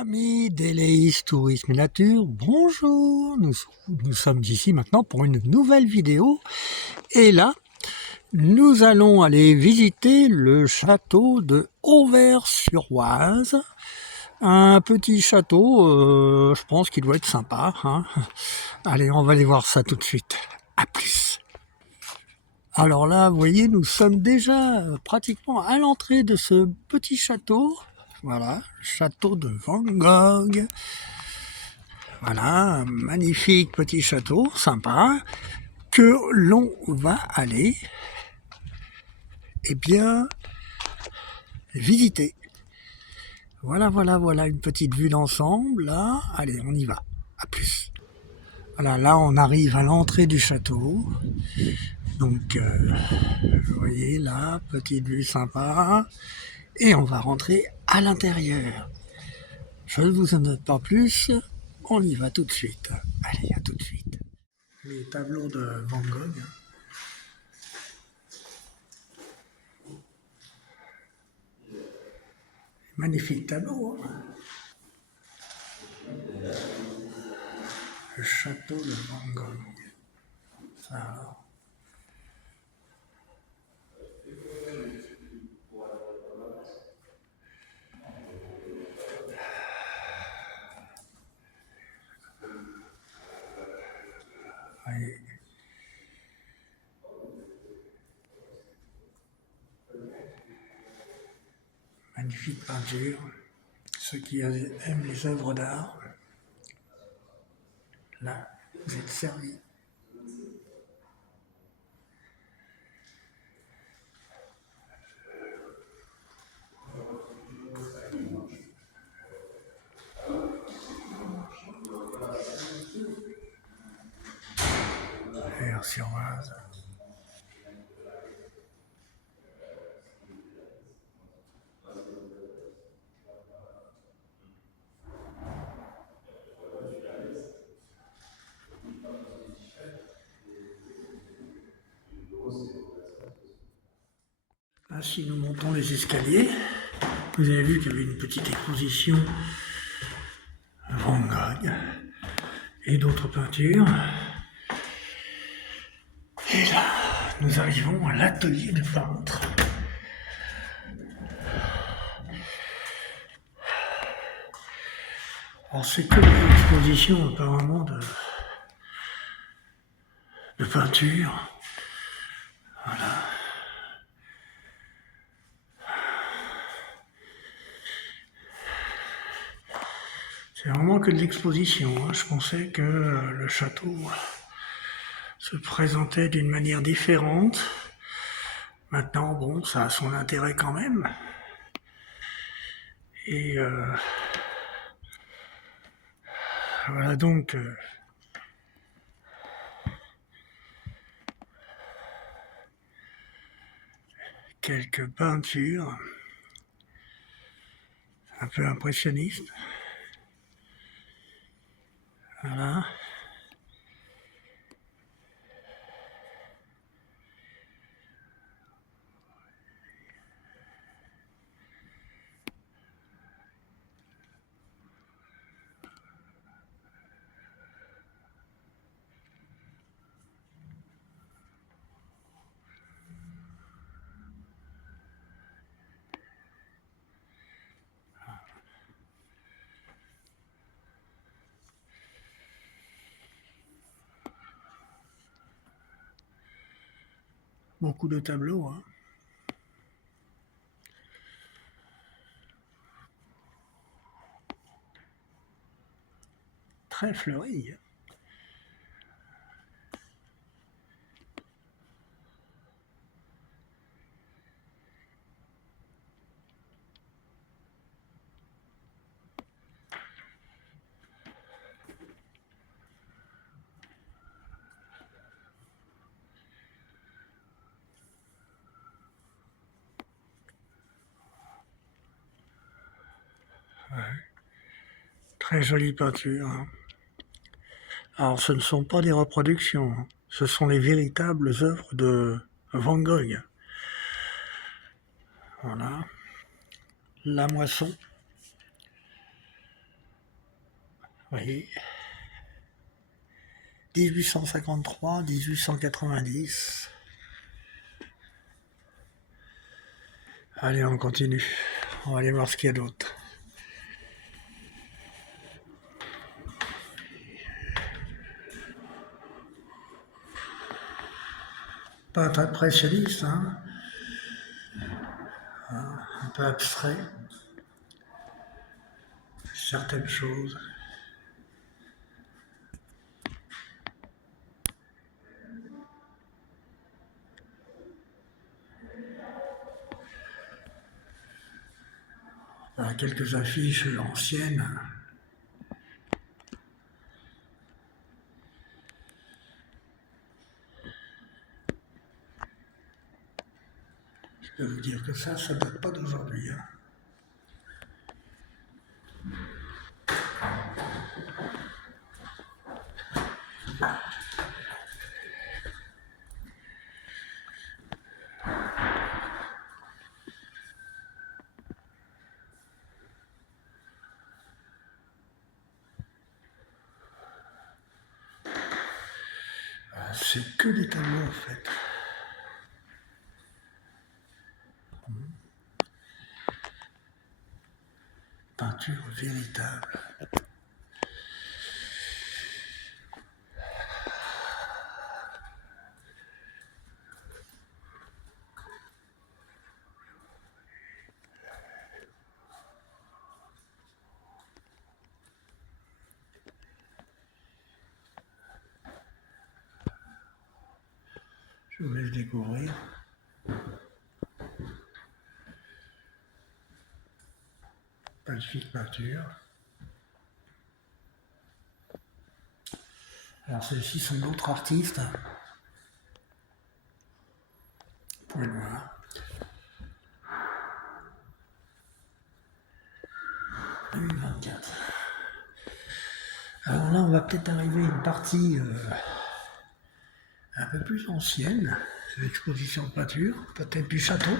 Amis d'Eleis Tourisme et Nature, bonjour, nous sommes ici maintenant pour une nouvelle vidéo et là, nous allons aller visiter le château de Auvers-sur-Oise, un petit château, je pense qu'il doit être sympa, hein. Allez, on va aller voir ça tout de suite, à plus. Alors là, vous voyez, nous sommes déjà pratiquement à l'entrée de ce petit château. Voilà, le château de Van Gogh. Voilà, un magnifique petit château, sympa, que l'on va aller, eh bien, visiter. Voilà, une petite vue d'ensemble, là. Allez, on y va, à plus. Voilà, là, on arrive à l'entrée du château. Donc, vous voyez, là, petite vue sympa. Et on va rentrer à l'intérieur. Je ne vous en donne pas plus, on y va tout de suite. Allez, à tout de suite. Les tableaux de Van Gogh. Magnifique tableau, hein. Le château de Van Gogh. Ça alors. Allez. Magnifique peinture. Ceux qui aiment les œuvres d'art, là, vous êtes servis. Auvers-sur-Oise. Là, si nous montons les escaliers, vous avez vu qu'il y avait une petite exposition Van Gogh et d'autres peintures. Et là, nous arrivons à l'atelier de peintre. Alors c'est que des expositions apparemment de peinture. Voilà. C'est vraiment que de l'exposition, hein. Je pensais que le château se présentait d'une manière différente. Maintenant, bon, ça a son intérêt quand même. Et voilà donc quelques peintures un peu impressionnistes. Voilà. Beaucoup de tableaux, hein. Très fleuri. Ouais. Très jolie peinture, hein. Alors ce ne sont pas des reproductions, hein. Ce sont les véritables œuvres de Van Gogh. Voilà. La moisson. voyez, 1853, 1890. Allez, on continue. On va aller voir ce qu'il y a d'autre. Pas très impressionniste, hein, un peu abstrait, certaines choses. Voilà quelques affiches anciennes. Je peux vous dire que ça date pas d'aujourd'hui. Hein. C'est que des tableaux en fait. Peinture véritable. Je vous laisse découvrir. Magnifique peinture. Alors celles-ci sont d'autres artistes. Vous pouvez le voir. 2024. Alors là, on va peut-être arriver à une partie un peu plus ancienne, l'exposition de peinture, peut-être du château.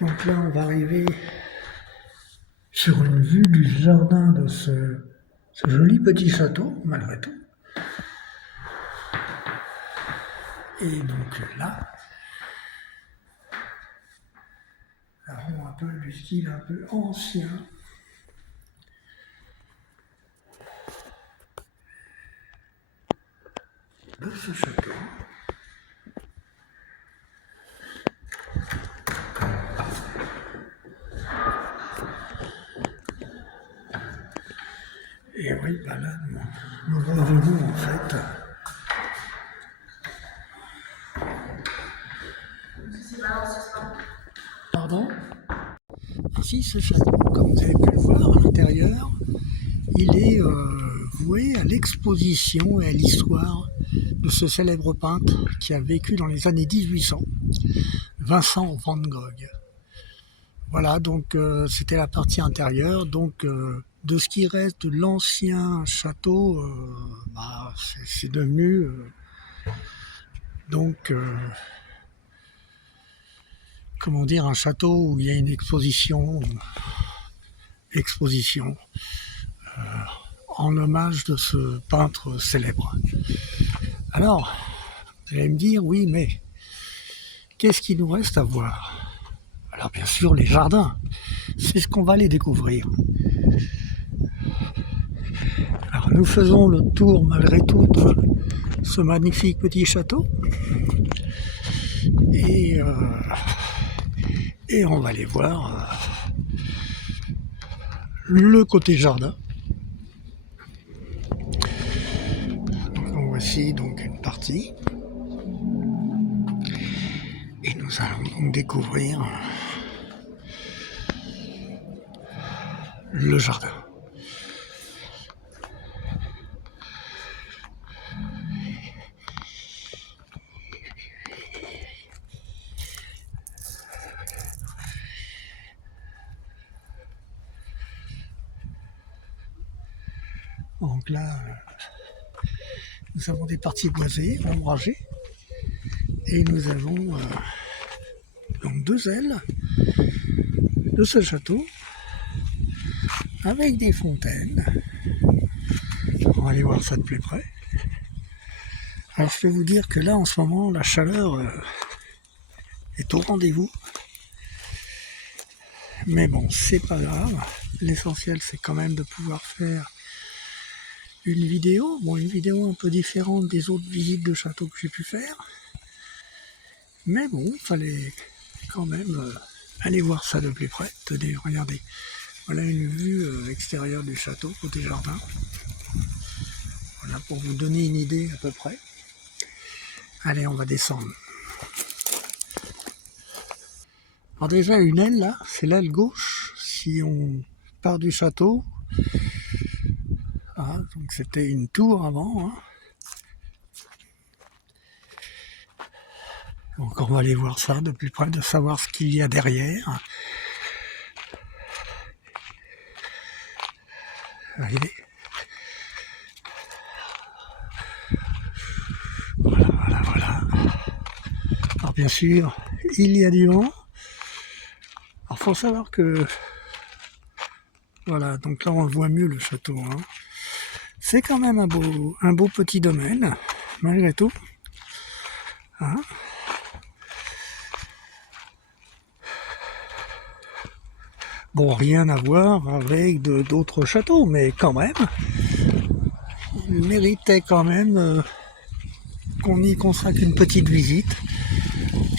Donc là, on va arriver sur une vue du jardin de ce joli petit château, malgré tout. Et donc là, un peu du style un peu ancien. De ce château. Et oui, bah là, nous revenons en fait. Pardon? Ainsi, ce château, comme vous avez pu le voir à l'intérieur, il est voué à l'exposition et à l'histoire de ce célèbre peintre qui a vécu dans les années 1800, Vincent van Gogh. Voilà, donc c'était la partie intérieure. Donc de ce qui reste de l'ancien château, c'est devenu comment dire, un château où il y a une exposition en hommage de ce peintre célèbre. Alors, vous allez me dire, oui, mais qu'est-ce qu'il nous reste à voir? Alors bien sûr, les jardins, c'est ce qu'on va aller découvrir. Alors nous faisons le tour malgré tout de ce magnifique petit château. Et on va aller voir le côté jardin. Donc voici donc une partie. Et nous allons donc découvrir le jardin. Donc là, nous avons des parties boisées, ombragées, et nous avons donc deux ailes de ce château avec des fontaines. On va aller voir ça de plus près. Alors je peux vous dire que là en ce moment la chaleur est au rendez-vous. Mais bon, c'est pas grave. L'essentiel c'est quand même de pouvoir faire une vidéo. Bon, une vidéo un peu différente des autres visites de château que j'ai pu faire. Mais bon, il fallait quand même aller voir ça de plus près. Tenez, regardez. Voilà une vue extérieure du château, côté jardin. Voilà, pour vous donner une idée à peu près. Allez, on va descendre. Alors déjà, une aile là, c'est l'aile gauche. Si on part du château, ah, donc c'était une tour avant. Hein. Donc on va aller voir ça de plus près, de savoir ce qu'il y a derrière. Allez. Voilà. Alors bien sûr, il y a du vent. Alors faut savoir que, voilà, donc là on le voit mieux le château. Hein. C'est quand même un beau petit domaine, malgré tout. Hein. Bon, rien à voir avec d'autres châteaux, mais quand même, il méritait quand même qu'on y consacre une petite visite.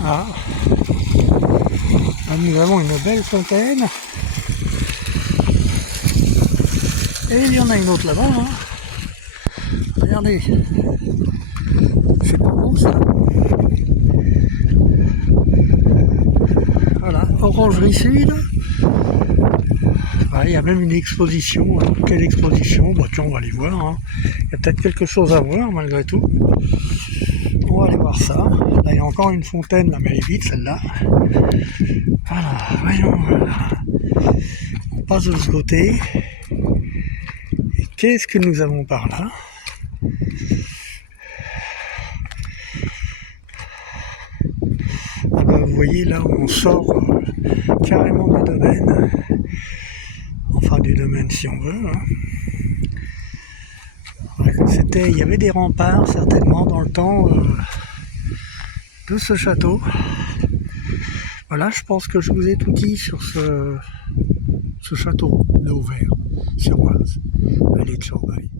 Ah. Là, nous avons une belle fontaine. Et il y en a une autre là-bas. Hein. Regardez. C'est pas beau ça. Voilà, Orangerie Sud. Ah, il y a même une exposition. Alors, quelle exposition? Bah, tiens, on va aller voir. Hein. Il y a peut-être quelque chose à voir malgré tout. On va aller voir ça. Là, il y a encore une fontaine, là, mais elle est vide celle-là. Voilà, voyons, voilà. On passe de ce côté. Et qu'est-ce que nous avons par là? Ah ben, vous voyez, là, on sort carrément du domaine. Enfin, du domaine si on veut. Hein. Il y avait des remparts, certainement, dans le temps de ce château. Voilà, je pense que je vous ai tout dit sur ce château de Auvers, sur Oise. Allez, ciao, bye.